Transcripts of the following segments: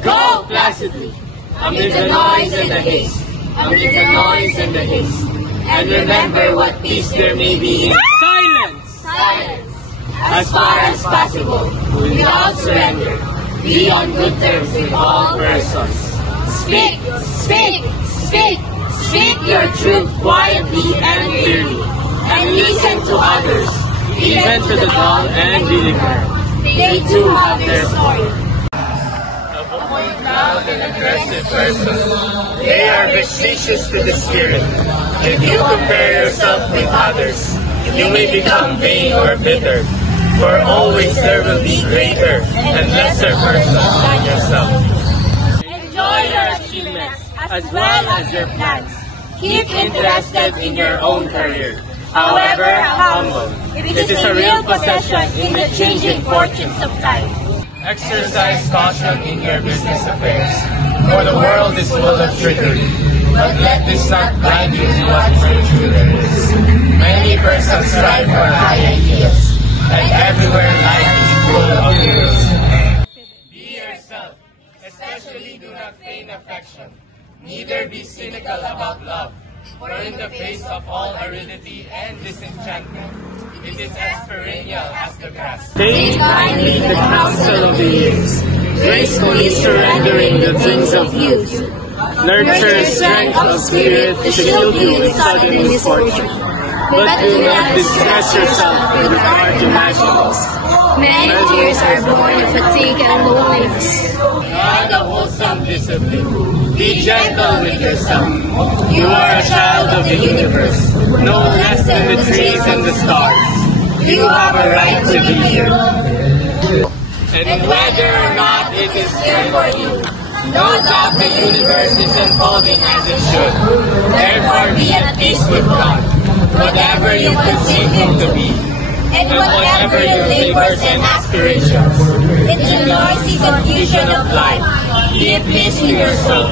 Go placidly, amid the noise and the haste, amid the noise and the haste, and remember what peace there may be in silence. Silence. As far as possible, without surrender, be on good terms with all persons. Speak, speak, speak, speak your truth quietly and clearly, and listen to others, even to the dull and vinegar. They too have their story. Avoid loud and aggressive persons. They are vexatious to the spirit. If you compare yourself with others, you may become vain or bitter, for always there will be greater and lesser persons than yourself. Enjoy your achievements as well as your plans. Keep interested in your own career. However humble, it is a real possession in the changing fortunes of time. Exercise caution in your business affairs, for the world is full of trickery. But let this not blind you to what virtue there is. Many persons strive for high ideals, and everywhere life is full of heroes. Be yourself, especially do not feign affection, neither be cynical about love, for in the face of all aridity and disenchantment, it is as perennial as the grass. Take kindly the counsel of the years, gracefully surrendering the things of youth. Nurture strength of spirit to shield you in sudden misfortune. But do not distress yourself with dark imaginings. Many tears are born of fatigue and loneliness. Guard a wholesome discipline. Be gentle with yourself. You are a child of the universe, no less than the trees and the stars. You have a right to be here. And whether or not it is here for you, no doubt the universe is unfolding as it should. Therefore be at peace with God, whatever you conceive Him to be, and whatever your labors and aspirations. In the noisy confusion of life, be at peace with your soul,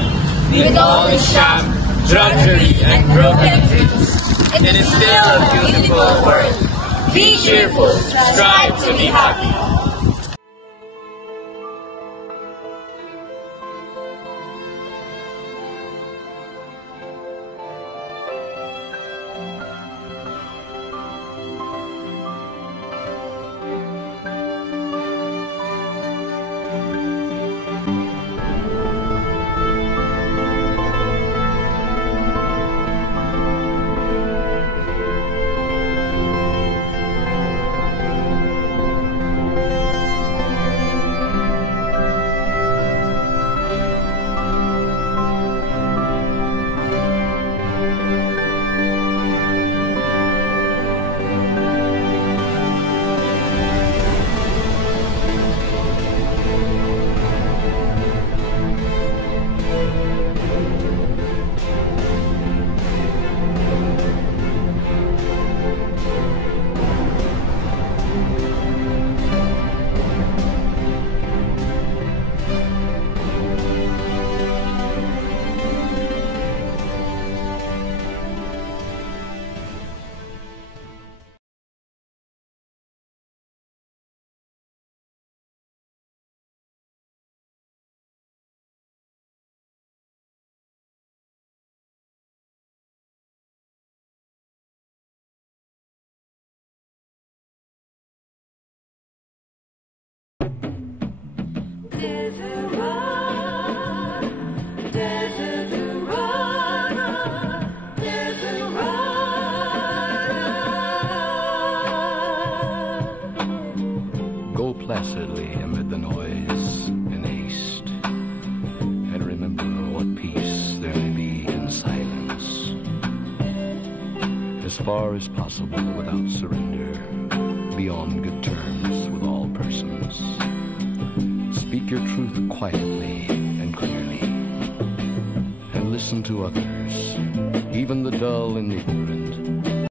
with all its sham, drudgery, and broken dreams. It is still a beautiful world. Be cheerful, strive to be happy. Go placidly amid the noise and haste, and remember what peace there may be in silence. As far as possible without surrender, be on good terms with all persons. Speak your truth quietly and clearly, and listen to others, even the dull and ignorant,